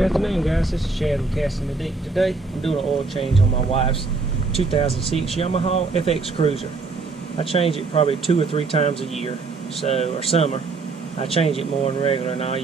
Good afternoon, guys. This is Chad with Casting the Deep. Today I'm doing an oil change on my wife's 2006 Yamaha FX Cruiser. I change it probably 2 or 3 times a year, or summer. I change it more than regular, and now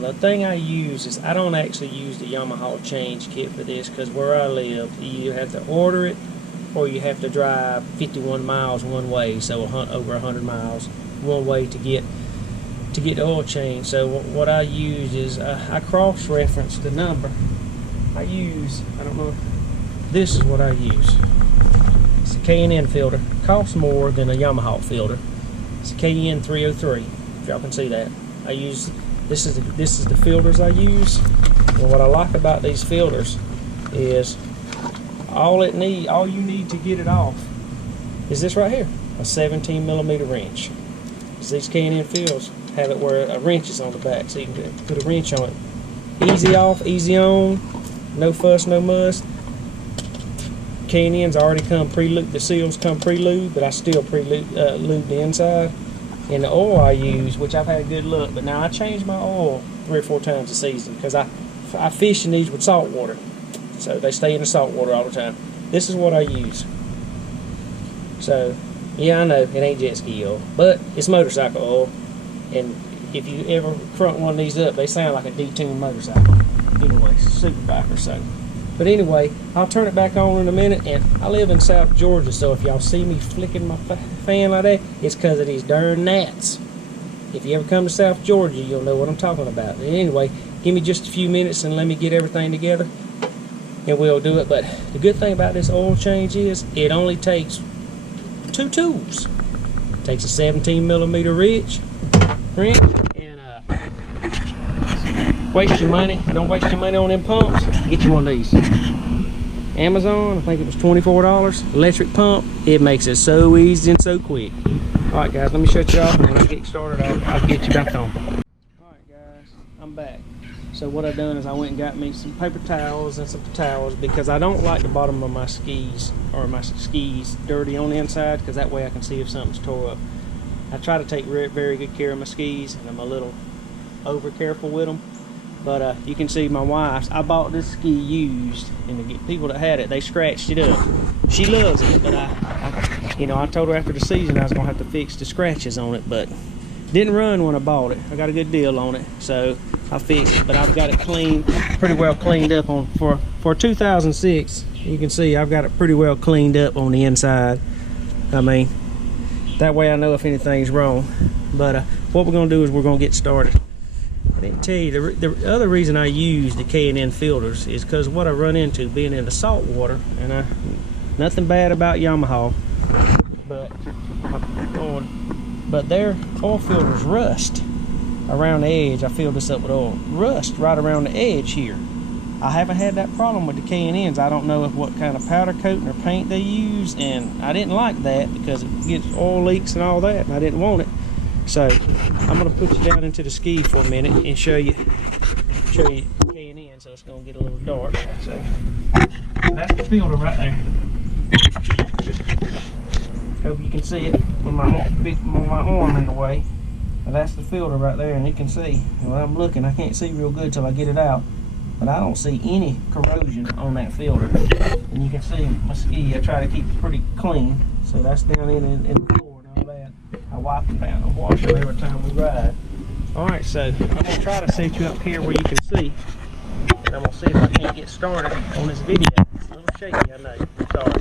the thing I use is I don't actually use the Yamaha change kit for this, because where I live you have to order it or you have to drive 51 miles one way, so over 100 miles one way to get the oil change. So what I use is I cross-reference the number. This is what I use. It's a K&N filter. Costs more than a Yamaha filter. It's a KN 303. If y'all can see that. This is the filters I use. And what I like about these filters is all you need to get it off is this right here, a 17mm wrench. These K&N filters have it where a wrench is on the back, so you can put a wrench on it. Easy off, easy on, no fuss, no muss. K&N's already come pre-lubed, the seals come pre-lubed, but I still pre-lube the inside. And the oil I use, which I've had good luck, but now I change my oil 3 or 4 times a season because I fish in these with salt water, so they stay in the salt water all the time. This is what I use. So yeah, I know it ain't jet ski oil, but it's motorcycle oil. And if you ever front one of these up, they sound like a detuned motorcycle. Anyway, super bike or so. But anyway, I'll turn it back on in a minute. And I live in South Georgia, so if y'all see me flicking my fan like that, it's because of these darn gnats. If you ever come to South Georgia, you'll know what I'm talking about. But anyway, give me just a few minutes and let me get everything together, and we'll do it. But the good thing about this oil change is it only takes 2 tools. It takes a 17mm wrench, and waste your money. Don't waste your money on them pumps. Get you one of these. Amazon, I think it was $24. Electric pump. It makes it so easy and so quick. Alright guys, let me shut you off, and when I get started I'll get you back on. Alright guys, I'm back. So what I've done is I went and got me some paper towels and some towels, because I don't like the bottom of my skis dirty on the inside, because that way I can see if something's tore up. I try to take very good care of my skis, and I'm a little over careful with them. But you can see my wife's. I bought this ski used, and the people that had it, they scratched it up. She loves it, but I told her after the season I was gonna have to fix the scratches on it, but didn't run when I bought it. I got a good deal on it, so I fixed it. But I've got it cleaned, pretty well cleaned up for 2006. You can see I've got it pretty well cleaned up on the inside. I mean, that way I know if anything's wrong. But what we're gonna do is we're gonna get started. I didn't tell you, the other reason I use the K&N filters is because what I run into being in the salt water, and nothing bad about Yamaha, but their oil filters rust around the edge. I filled this up with oil. Rust right around the edge here. I haven't had that problem with the K&Ns. I don't know what kind of powder coating or paint they use, and I didn't like that because it gets oil leaks and all that, and I didn't want it. So I'm going to put you down into the ski for a minute and show you K&N, so it's going to get a little dark. So that's the filter right there. Hope you can see it with my arm in the way. Now that's the filter right there, and you can see when I'm looking, I can't see real good till I get it out, but I don't see any corrosion on that filter. And you can see my ski, I try to keep it pretty clean. So that's down in the floor and all that. I wipe them down and wash them every time we ride. Alright, so I'm going to try to set you up here where you can see. And I'm going to see if I can't get started on this video. It's a little shaky, I know. Sorry.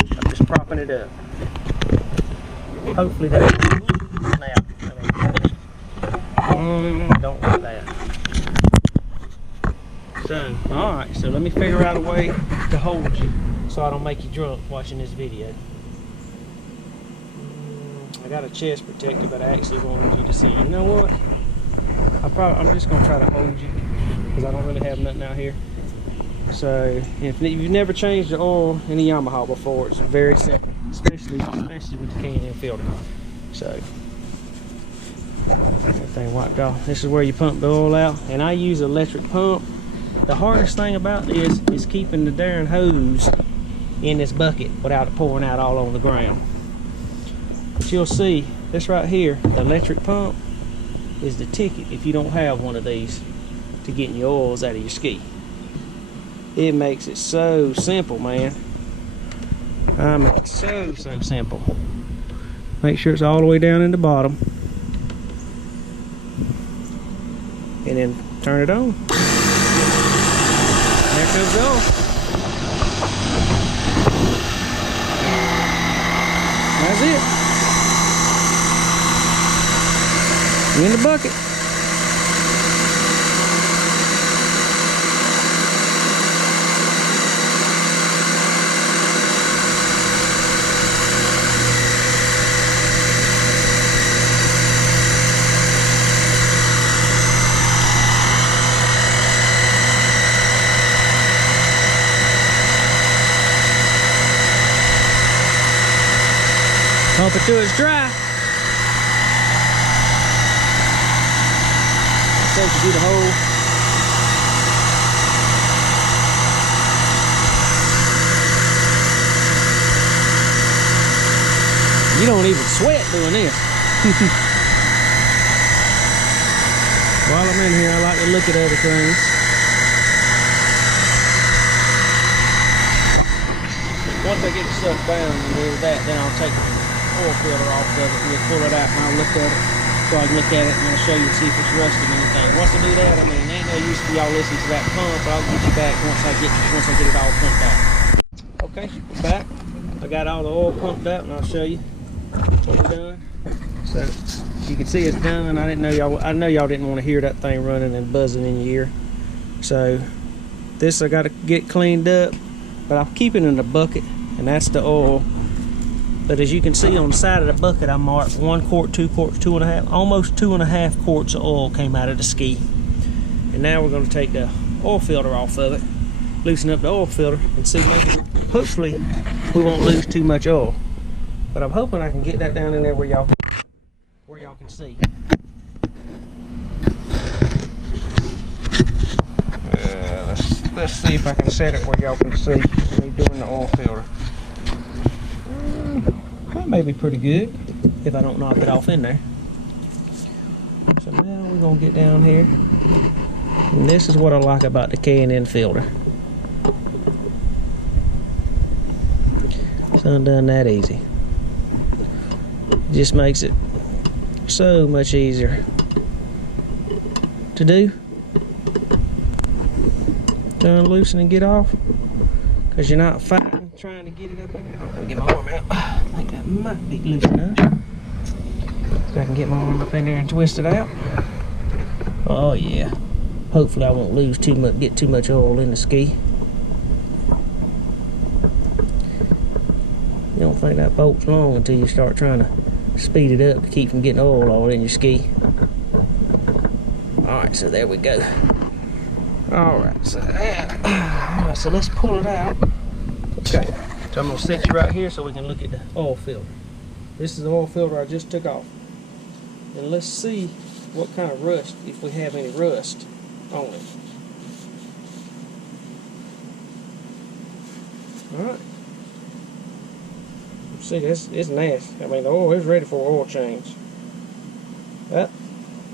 I'm just propping it up. Hopefully that don't like that. So, alright, so let me figure out a way to hold you so I don't make you drunk watching this video. I got a chest protector, but I actually wanted you to see. You know what? I'm just going to try to hold you because I don't really have nothing out here. So if you've never changed the oil in the Yamaha before, it's very simple, especially with the K&N filter. So everything wiped off. This is where you pump the oil out, and I use an electric pump. The hardest thing about this is keeping the darn hose in this bucket without it pouring out all on the ground. But you'll see this right here, the electric pump is the ticket if you don't have one of these. to getting your oils out of your ski. It makes it so simple, man. I make it so simple. Make sure it's all the way down in the bottom. And then turn it on. There comes the oil. That's it. In the bucket. Pump it till it's dry. So you do the whole. You don't even sweat doing this. While I'm in here, I like to look at other things. Once I get the stuff down and do that, then I'll take the oil filter off of it. We'll pull it out and I'll look at it so I can look at it and I'll show you and see if it's rusted or anything. Once I do that, I mean, ain't no use for y'all listening to that pump, but I'll get you back once I get it all pumped out. Okay, we're back. I got all the oil pumped out and I'll show you what we're done. So you can see it's done. I know y'all didn't want to hear that thing running and buzzing in your ear. So this I got to get cleaned up, but I'll keep it in the bucket, and that's the oil. But as you can see on the side of the bucket, I marked 1 quart, 2 quarts, 2.5, almost 2.5 quarts of oil came out of the ski. And now we're going to take the oil filter off of it, loosen up the oil filter, and see, maybe, hopefully we won't lose too much oil. But I'm hoping I can get that down in there where y'all can see. Let's see if I can set it where y'all can see me doing the oil filter. That may be pretty good if I don't knock it off in there. So now we're gonna get down here, and this is what I like about the K&N filter. It's undone that easy. It just makes it so much easier to do. To unloosen and get off, because you're not fighting trying to get it up in there. I'll get my arm out. I think that might be loose enough. So I can get my arm up in there and twist it out. Oh yeah. Hopefully I won't lose too much, get too much oil in the ski. You don't think that bolt's long until you start trying to speed it up to keep from getting oil all in your ski. Alright, so there we go. Alright, so let's pull it out. Okay, so I'm going to set you right here so we can look at the oil filter. This is the oil filter I just took off. And let's see what kind of rust, if we have any rust on it. Alright. See, it's nasty. I mean, the oil is ready for oil change. That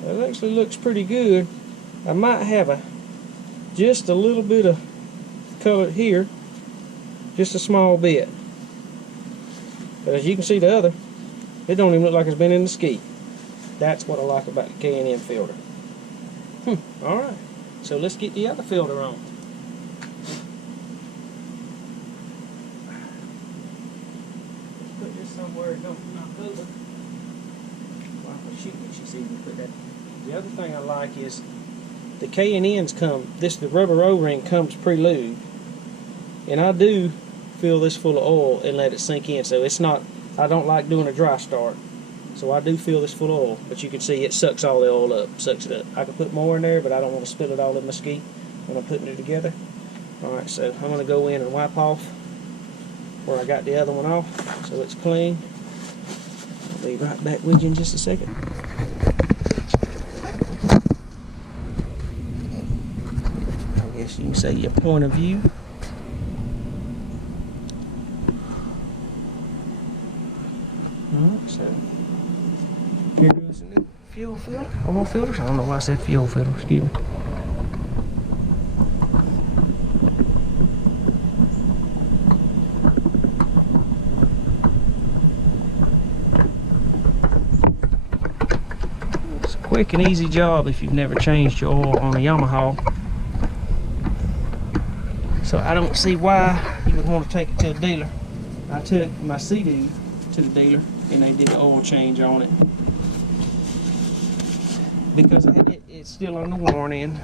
actually looks pretty good. I might have just a little bit of color here, just a small bit. But as you can see, the other, it don't even look like it's been in the ski. That's what I like about the K&N filter. Alright, so let's get the other filter on. Put this somewhere it don't knock over. Well, if I shoot it, you see me put that. The other thing I like is the K&Ns come, the rubber O-ring comes pre-lubed. And I do fill this full of oil and let it sink in. So it's not, I don't like doing a dry start. So I do fill this full of oil. But you can see it sucks all the oil up, sucks it up. I could put more in there, but I don't want to spill it all in my ski when I'm putting it together. Alright, so I'm going to go in and wipe off where I got the other one off, so it's clean. I'll be right back with you in just a second. I guess you can say your point of view. Alright, so here goes the new fuel filter, oil filters. I don't know why I said fuel filter, excuse me. quick and easy job if you've never changed your oil on a Yamaha. So I don't see why you would want to take it to a dealer. I took my Sea-Doo to the dealer and they did the oil change on it. Because it's still on the warranty, and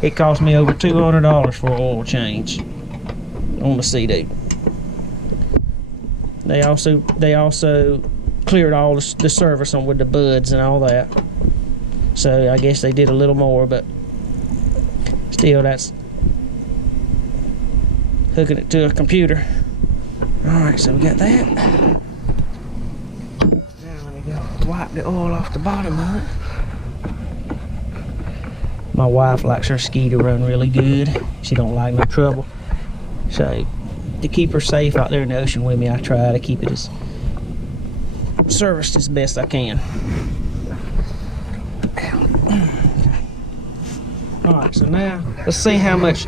it cost me over $200 for an oil change on the Sea-Doo. They also cleared all the service on with the buds and all that. So I guess they did a little more, but still, that's hooking it to a computer. Alright, so we got that. Now let me go wipe the oil off the bottom of it. My wife likes her ski to run really good. She don't like no trouble. So to keep her safe out there in the ocean with me, I try to keep it as serviced as best I can. Alright, so now let's see how much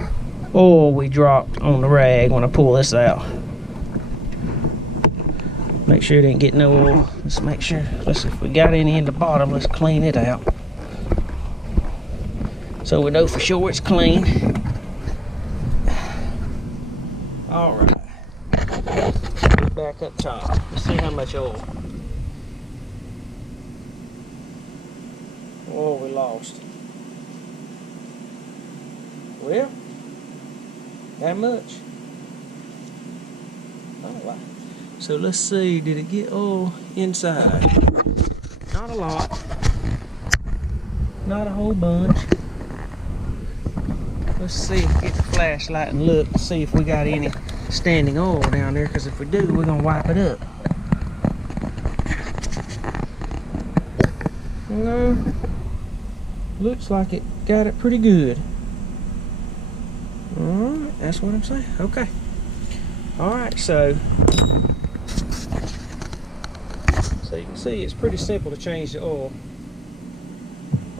oil we dropped on the rag when I pull this out. Make sure it didn't get no oil. Let's make sure. Let's see if we got any in the bottom. Let's clean it out, so we know for sure it's clean. All right. Get back up top. Let's see how much oil. Oh, we lost. Well, that much. All right. So let's see, did it get oil inside? Not a lot. Not a whole bunch. Let's see, get the flashlight and look and see if we got any standing oil down there, because if we do, we're gonna wipe it up. No, looks like it got it pretty good. Alright, that's what I'm saying. Okay. Alright, so you can see it's pretty simple to change the oil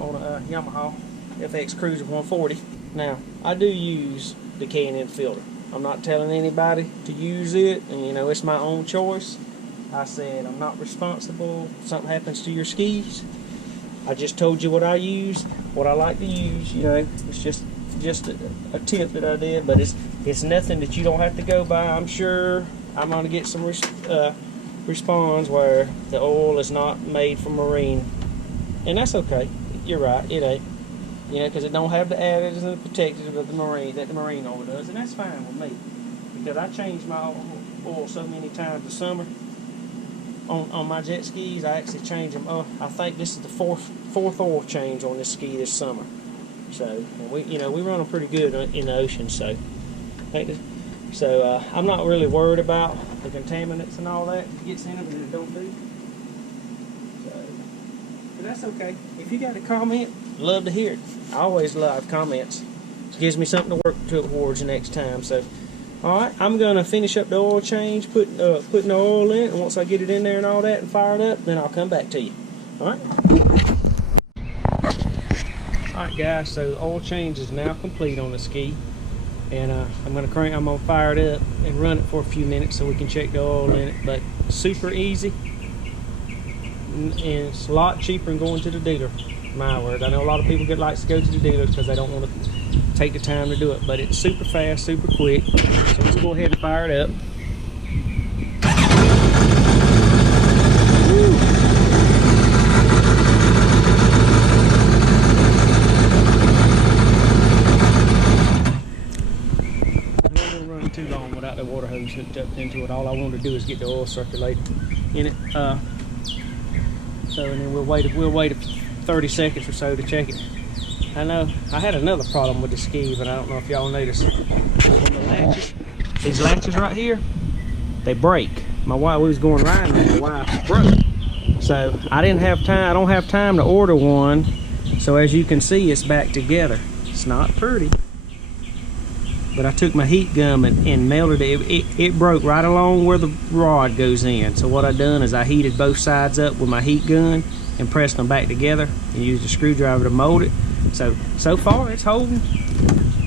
on a Yamaha FX Cruiser 140. Now, I do use the K&N filter. I'm not telling anybody to use it, and you know, it's my own choice. I said I'm not responsible if something happens to your skis. I just told you what I use, what I like to use. You know, it's just a tip that I did, but it's nothing that you don't have to go by. I'm sure I'm gonna get some response where the oil is not made from marine, and that's okay. You're right, it ain't. You know, because it don't have the additives and the protectors of the marine oil does, and that's fine with me, because I change my oil so many times this summer on my jet skis. I actually change them. I think this is the fourth oil change on this ski this summer. So we run them pretty good in the ocean. So I'm not really worried about the contaminants and all that. It gets in them and it don't do. But that's okay. If you got a comment, love to hear it. I always love comments. It gives me something to work towards the next time. So, all right, I'm gonna finish up the oil change, putting the oil in it, and once I get it in there and all that and fire it up, then I'll come back to you. All right. All right, guys. So the oil change is now complete on the ski, and I'm gonna fire it up and run it for a few minutes so we can check the oil in it. But super easy. And it's a lot cheaper than going to the dealer. My word, I know a lot of people likes to go to the dealer because they don't want to take the time to do it, but it's super fast, super quick. So let's go ahead and fire it up. Woo. I'm not going to run too long without the water hose hooked up into it. All I want to do is get the oil circulating in it. And then we'll wait 30 seconds or so to check it. I know I had another problem with the ski, but I don't know if y'all noticed. On the latches, these latches right here, they break. We was going riding and my wife broke. So I don't have time to order one. So as you can see, it's back together. It's not pretty. But I took my heat gun and melted it. It broke right along where the rod goes in. So what I done is I heated both sides up with my heat gun and pressed them back together and used a screwdriver to mold it. So far it's holding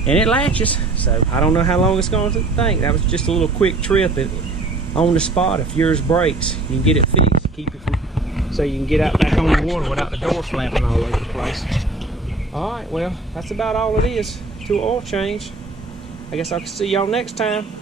and it latches. So I don't know how long it's going to take. That was just a little quick trip on the spot. If yours breaks, you can get it fixed. Keep it from so you can get out back on the water without the door flapping all over the place. All right, well, that's about all it is to an oil change. I guess I'll see y'all next time.